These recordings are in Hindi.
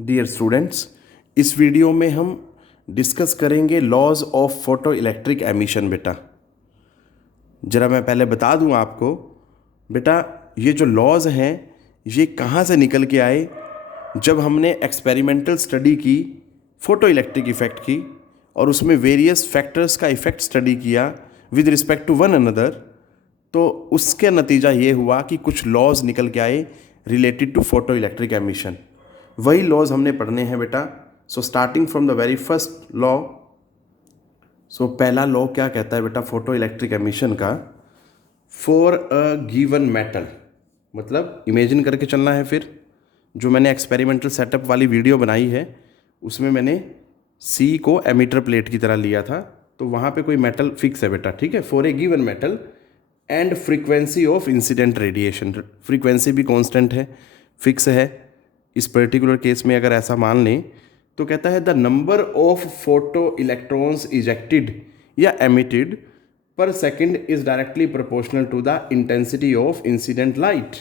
डियर स्टूडेंट्स, इस वीडियो में हम डिस्कस करेंगे laws of photoelectric emission. बेटा ज़रा मैं पहले बता दूं आपको, बेटा ये जो लॉज हैं ये कहाँ से निकल के आए। जब हमने एक्सपेरिमेंटल स्टडी की फ़ोटो इलेक्ट्रिक इफ़ेक्ट की और उसमें वेरियस फैक्टर्स का इफ़ेक्ट स्टडी किया with respect to one another, तो उसके नतीजा ये हुआ कि कुछ लॉज निकल के आए related to photoelectric emission. वही लॉज हमने पढ़ने हैं बेटा। So starting from the very first law. So पहला लॉ क्या कहता है बेटा फोटो इलेक्ट्रिक एमिशन का? फॉर अ गिवन मेटल, मतलब इमेजिन करके चलना है। फिर जो मैंने एक्सपेरिमेंटल सेटअप वाली वीडियो बनाई है उसमें मैंने सी को एमीटर प्लेट की तरह लिया था, तो वहाँ पे कोई मेटल फिक्स है बेटा, ठीक है। For a given metal and frequency of incident radiation, frequency भी कांस्टेंट है, फिक्स है। इस पर्टिकुलर केस में अगर ऐसा मान लें तो कहता है the number of photoelectrons ejected या emitted per second is directly proportional to the intensity of incident light.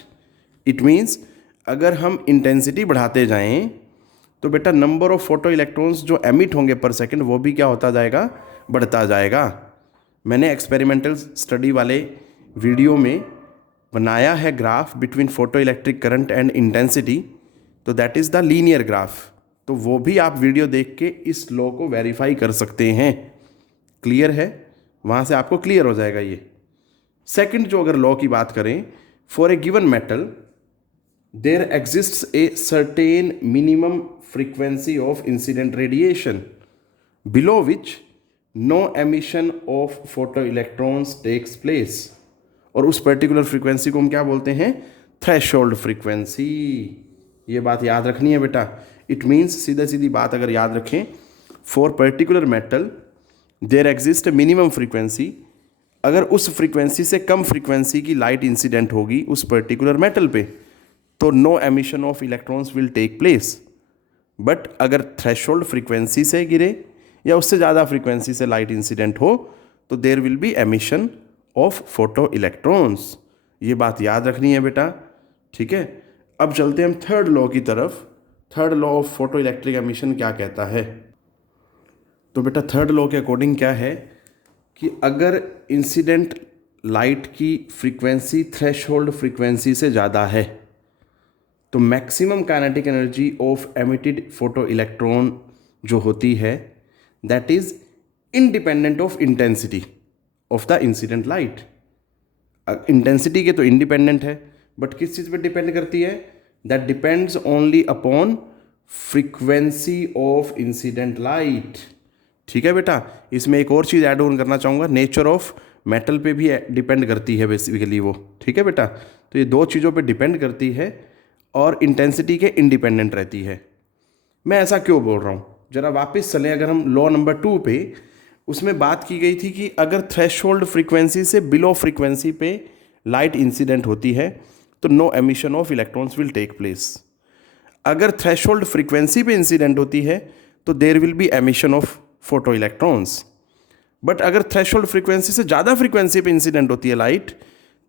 It means अगर हम इंटेंसिटी बढ़ाते जाएं तो बेटा नंबर ऑफ फोटो इलेक्ट्रॉन्स जो एमिट होंगे पर सेकेंड वो भी क्या होता जाएगा, बढ़ता जाएगा। मैंने एक्सपेरिमेंटल स्टडी वाले वीडियो में बनाया है graph between photoelectric current and intensity, तो that is the linear graph. तो वो भी आप वीडियो देख के इस लॉ को वेरीफाई कर सकते हैं। क्लियर है? वहाँ से आपको क्लियर हो जाएगा ये। सेकंड जो अगर लॉ की बात करें, for a given metal there exists a certain minimum frequency of incident radiation below which no emission of photoelectrons takes place. और उस पर्टिकुलर फ्रीक्वेंसी को हम क्या बोलते हैं? Threshold frequency. ये बात याद रखनी है बेटा। इट मीन्स सीधा सीधी बात अगर याद रखें, for particular metal there exist minimum frequency, अगर उस फ्रीक्वेंसी से कम फ्रीक्वेंसी की लाइट इंसिडेंट होगी उस पर्टिकुलर मेटल पे, तो no emission of electrons will take place. But अगर थ्रेशोल्ड फ्रीक्वेंसी से गिरे या उससे ज़्यादा फ्रीक्वेंसी से लाइट इंसिडेंट हो तो there will be emission of photoelectrons. ये बात याद रखनी है बेटा, ठीक है। अब चलते हैं हम थर्ड लॉ की तरफ। Third law of photoelectric emission क्या कहता है? तो बेटा थर्ड लॉ के अकॉर्डिंग क्या है कि अगर इंसिडेंट लाइट की फ्रीक्वेंसी थ्रेशोल्ड फ्रीक्वेंसी से ज़्यादा है तो maximum kinetic energy of emitted photo electron जो होती है that is independent of intensity of the incident light. Intensity के तो इंडिपेंडेंट है, बट किस चीज़ पे डिपेंड करती है? That depends only upon frequency of incident light. ठीक है बेटा। इसमें एक और चीज़ ऐड ऑन करना चाहूँगा, नेचर ऑफ मेटल पे भी डिपेंड करती है बेसिकली वो, ठीक है बेटा। तो ये दो चीज़ों पे डिपेंड करती है और इंटेंसिटी के इंडिपेंडेंट रहती है। मैं ऐसा क्यों बोल रहा हूँ, ज़रा वापस चलें। अगर हम लॉ नंबर 2 पे, उसमें बात की गई थी कि अगर थ्रेशोल्ड फ्रीक्वेंसी से बिलो फ्रीक्वेंसी पे लाइट इंसिडेंट होती है तो no emission of electrons will take place. अगर थ्रेशोल्ड फ्रीक्वेंसी पे इंसिडेंट होती है तो there will be emission of photoelectrons. But अगर थ्रेशोल्ड फ्रीक्वेंसी से ज़्यादा फ्रीक्वेंसी पे इंसिडेंट होती है लाइट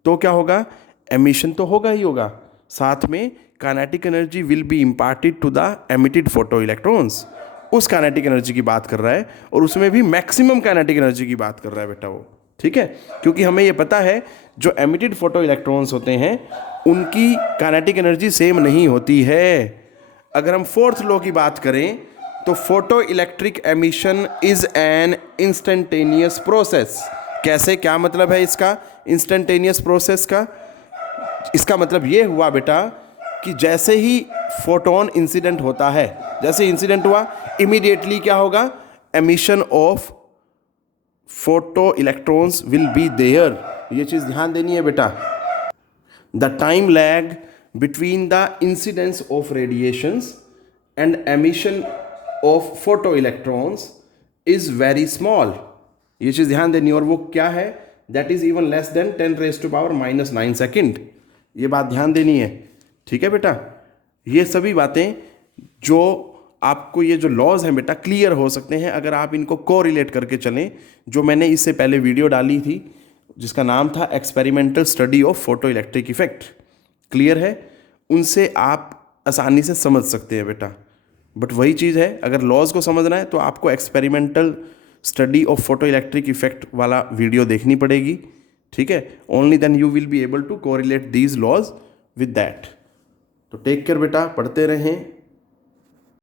तो क्या होगा? एमिशन तो होगा ही होगा, साथ में kinetic energy will be imparted to the emitted photoelectrons. उस काइनेटिक एनर्जी की बात कर रहा है और उसमें भी मैक्सिमम काइनेटिक एनर्जी की बात कर रहा है बेटा वो, ठीक है। क्योंकि हमें ये पता है जो एमिटेड फोटो इलेक्ट्रॉन्स होते हैं उनकी काइनेटिक एनर्जी सेम नहीं होती है। अगर हम फोर्थ लॉ की बात करें तो photo electric emission is an instantaneous process. कैसे, क्या मतलब है इसका इंस्टेंटेनियस प्रोसेस का? इसका मतलब ये हुआ बेटा कि जैसे ही फोटोन इंसिडेंट होता है, जैसे इंसिडेंट हुआ इमीडिएटली क्या होगा? Emission of photoelectrons will be there. ये चीज़ ध्यान देनी है बेटा। The time lag between the incidence of radiations and emission of photoelectrons is very small. ये चीज़ ध्यान देनी है। और वो क्या है? That is even less than 10⁻⁹ second. ये बात ध्यान देनी है, ठीक है बेटा। ये सभी बातें जो आपको, ये जो लॉज हैं बेटा क्लियर हो सकते हैं अगर आप इनको कोरिलेट करके चलें। जो मैंने इससे पहले वीडियो डाली थी जिसका नाम था experimental study of photoelectric effect, clear है? उनसे आप आसानी से समझ सकते हैं बेटा। बट वही चीज़ है, अगर लॉज को समझना है तो आपको experimental study of photoelectric effect वाला वीडियो देखनी पड़ेगी, ठीक है। Only then you will be able to correlate these laws with that. तो टेक केयर बेटा, पढ़ते रहें,